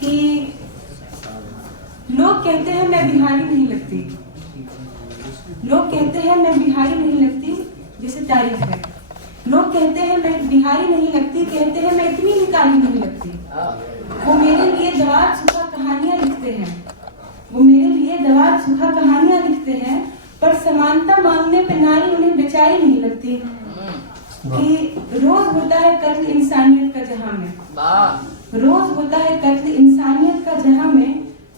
कि लोग कहते हैं मैं बिहारी नहीं लगती, लोग कहते हैं मैं बिहारी नहीं लगती, जैसे तारीफ है। लोग कहते हैं मैं बिहारी नहीं लगती, कहते हैं मैं इतनी निकाली नहीं लगती। वो मेरे लिए दवात सुखा कहानियां लिखते हैं, वो मेरे लिए दवात सुखा कहानियां लिखते हैं, पर समानता मांगने पे नारी उन्हें बेचारी नहीं लगती। कि रोज होता है कत्ल इंसानियत का जहां में, रोज होता है कत्ल इंसानियत का जहां में,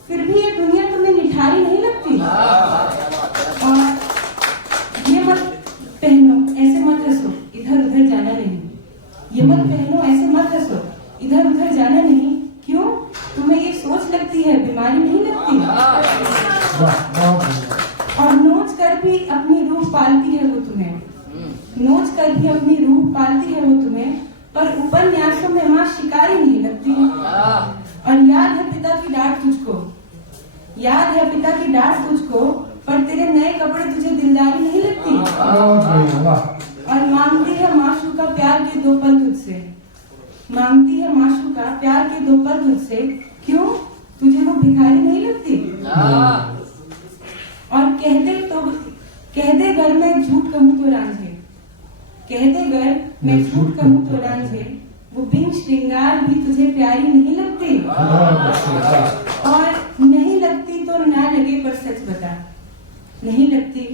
फिर भी ये दुनिया तुम्हें निठारी नहीं लगती। और ये मत पहनो ऐसे मत हंसो, इधर उधर जाना नहीं। ये मत पहनो ऐसे मत हंसो, इधर उधर जाना नहीं। क्यों? तुम्हें ये सोच लगती है, बीमारी नहीं लगती। और नोच कर भी अपनी रूह पालती है वो तुम्हें, नोच कर भी अपनी रूह पालती है वो तुम्हें, पर उपन्यासों में माँ शिकारी नहीं लगती। और याद है पिता की डांट तुझको, याद है पिता की डांट तुझको, पर तेरे नए कपड़े तुझे दिलदारी नहीं लगती। और मांगती है माशूका प्यार के दो पल तुझसे, मांगती है माशूका प्यार के दो पल तुझसे। क्यों? तुझे वो भिखारी नहीं लगती। और कह दे घर में झूठ कहूँ तो रांझे, कह दे घर मैं झूठ कहूँ तो रांझे, वो बिन श्रृंगार भी तुझे प्यारी नहीं लगती। और नहीं लगती तो ना लगे पर सच बता, नहीं लगती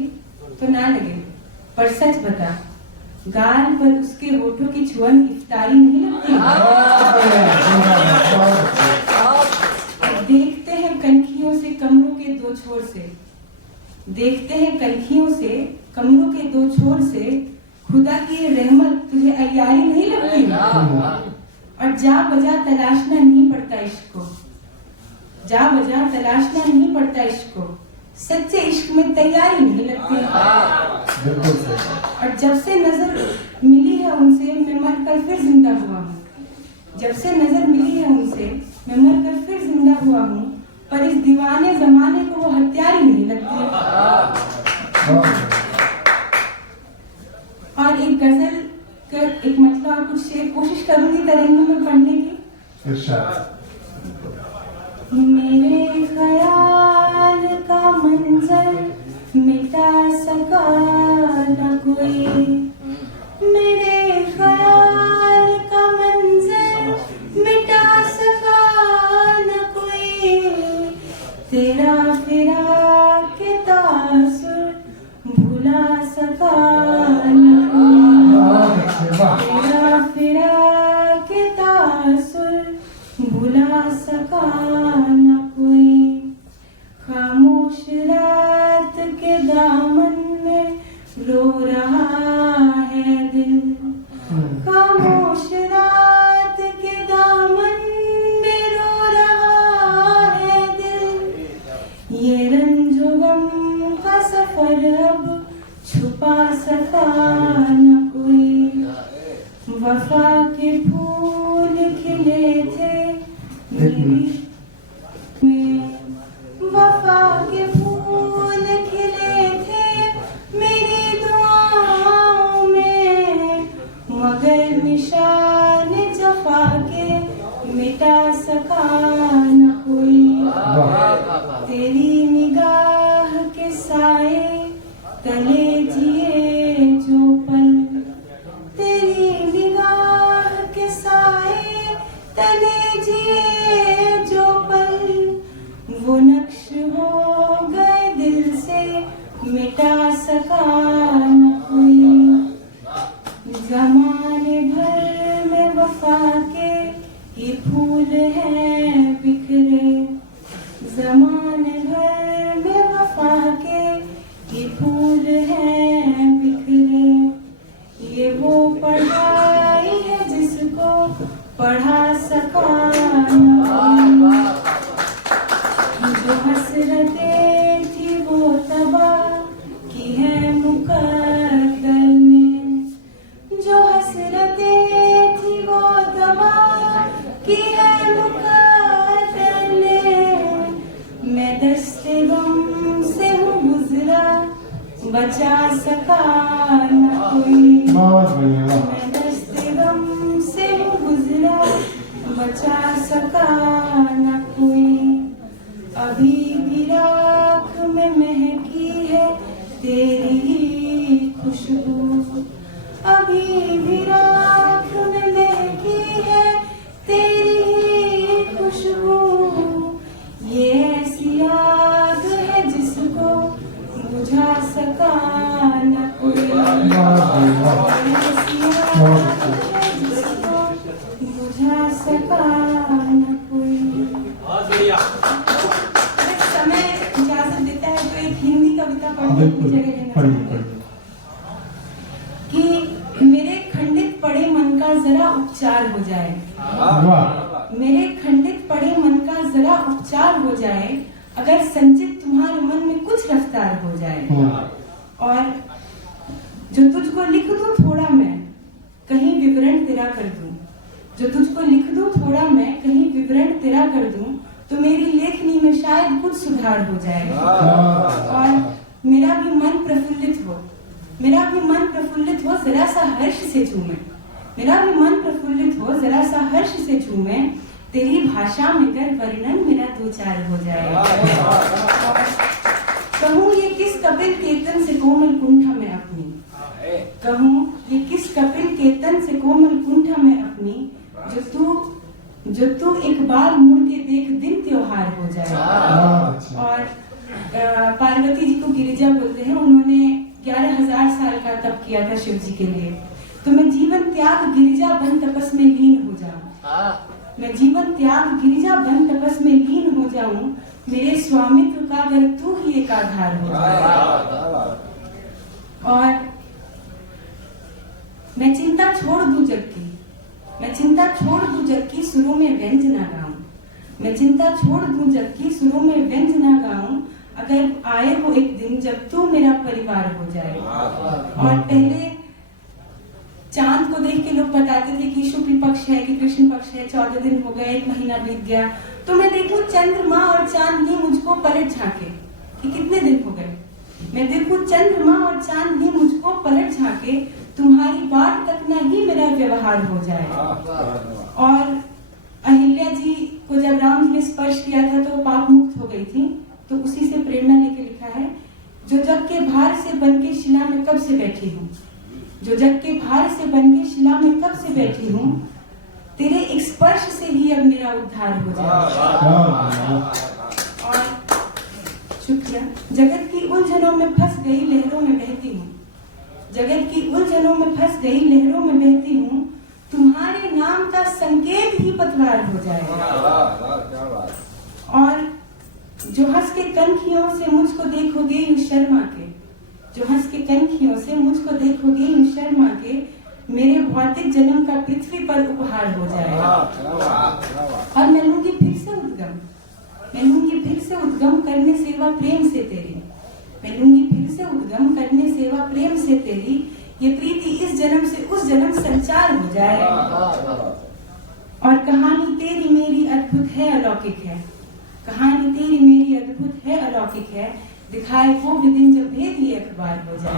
तो ना लगे पर सच बता, गाल पर उसके होठों की छुअन इफ्तारी नहीं लगती। देखते हैं कनखियों से कमरों के दो छोर से, देखते हैं कनखियों से कमरों के दो छोर से, खुदा की रहमत तुझे अय्यारी नहीं लगती। और जा बजा तलाशना नहीं पड़ता इश्क को, जा बजा तलाशना नहीं पड़ता इश्क को, सच्चे इश्क में तैयारी नहीं लगती। और जब से नजर मिली है उनसे मैं मरकर फिर जिंदा हुआ हूँ, जब से नजर मिली है उनसे मैं मरकर फिर जिंदा हुआ हूँ, पर इस दीवाने जमाने को वो हत्यारी नहीं लगती। और एक गजल कर एक मतलब कुछ शेर कोशिश करूंगी तरन्नुम में पढ़ने की। मेरे ख्याल का मंजर मिटा सका न कोई, मेरे ख्याल का मंजर मिटा सका न कोई, तेरा फिराक के तासुर भुला सका न कोई, तेरा फिराक के तासुर भुला सका न कोई। खामोश रात के दामन में रो रहा है दिल, खामोश रात के दामन में रो रहा है दिल, ये रंजो गम का सफर अब छुपा सका न कोई। वफा के फूल खिले थे मेरी में, वफा के फूल खिले थे मेरी दुआओं में, मगर निशान जफा के मिटा सका न कोई। तेरी निगाह के साए तले जिए जो पल, तेरी निगाह के साए तले जिए जो पल, वो नक्श हो गए दिल से मिटा सका न कोई। जमाने भर में वफा के ये फूल हैं बिखरे, जमाने भर में वफा के ये फूल हैं बिखरे, ये वो पढ़ाई है जिसको पढ़ा सका न कोई। जो हसरतें थी वो तबाह की है मुकद्दर ने, जो हसरतें थी वो तबाह की है मुकद्दर ने, मैं दस्ते गम से हूँ गुजरा बचा सका न कोई, मैं दस्ते गम से हूँ गुजरा बचा बचा सका न कोई। अभी भी राख में महकी है तेरी ही खुशबू, अभी भी राख में महकी है तेरी ही खुशबू। ये ऐसी आग है जिसको बुझा सका न कोई, ऐसी आग है जिसको बुझा सका न कोई। समय इजाजत देता है तो एक हिंदी कविता पढ़ने की जगह लेना कि मेरे खंडित पड़े मन का जरा उपचार हो जाए, मेरे खंडित पड़े मन का जरा उपचार हो जाए, अगर संचित तुम्हारे मन में कुछ रफ्तार हो जाए। और जो तुझको लिख दूं थोड़ा मैं कहीं विवरण तेरा कर दूं, जो तुझको लिख दूं थोड़ा मैं कहीं विवरण तेरा कर दूं, तो मेरी लेखनी में शायद कुछ सुधार हो जाए। और मेरा भी मन प्रफुल्लित हो, मेरा भी मन प्रफुल्लित हो, जरा सा हर्ष से झूमे, मेरा भी मन प्रफुल्लित हो, जरा सा हर्ष से झूमे, तेरी भाषा में कर वर्णन मेरा दो चार हो जाए। कहूँ ये किस कपिल केतन से कोमल कुंठा में अपनी, कहूँ ये किस कपिल केतन से कोमल कुंठा में अपनी, जो तू एक बार मुड़ के देख दिन त्योहार हो जाए। और पार्वती जी को गिरिजा बोलते हैं, उन्होंने 11,000 साल का तप किया था शिव जी के लिए। तो मैं जीवन त्याग गिरिजा बन तपस में लीन हो जाऊं, मैं जीवन त्याग गिरिजा बन तपस में लीन हो जाऊं, मेरे स्वामित्व का अगर तू ही एक आधार हो जाए। और मैं चिंता छोड़ दूं जग की, मैं चिंता छोड़ दूं जग की, सुरों में व्यंज ना गाऊं, मैं चिंता छोड़ दूं जग की, सुरों में व्यंज ना गाऊं, अगर आए हो एक दिन जब तू मेरा परिवार हो जाए। और पहले चांद को देख के लोग बताते थे कि शुक्ल पक्ष है कि कृष्ण पक्ष है, 14 दिन हो गए, 1 महीना बीत गया, तो मैं देखूं चंद्रमा और चांदनी मुझको पलट झांके कि कितने दिन हो गए, मैं देखूं चंद्रमा और चांदनी मुझको पलट झांके, तुम्हारी बाट तक न ही मेरा व्यवहार हो जाए। और अहिल्या जी को जब राम जी ने स्पर्श किया था तो वो पाप मुक्त हो गई थी, तो उसी से प्रेरणा लेके लिखा है, जो जग के भार से बन के शिला में कब से बैठी हूँ, जो जग के भार से बन के शिला में कब से बैठी हूँ, तेरे एक स्पर्श से ही अब मेरा उद्धार हो जाए। और शुक्रिया। जगत की उलझनों में फंस गई लहरों में बहती हूँ, जगत की उलझनों में फंस गई लहरों में बहती हूँ, तुम्हारे नाम का संकेत ही पतवार हो जाएगा। और जो हंस के कनखियों से मुझको देखोगे यूं शर्मा के, जो हंस के कनखियों से मुझको देखोगे यूं शर्मा के, मेरे भौतिक जन्म का पृथ्वी पर उपहार हो जाएगा। और मैं लूंगी फिर से उद्गम, मैं लूंगी फिर से उद्गम करने सेवा प्रेम से तेरी, मैं लूंगी फिर से उद्गम करने सेवा प्रेम से तेरी, ये प्रीति इस जन्म से उस जन्म संचार हो जाए। और कहानी तेरी मेरी अद्भुत है अलौकिक है, कहानी तेरी मेरी अद्भुत है अलौकिक है, दिखाए वो भी दिन जब भेद ही अखबार हो जाए।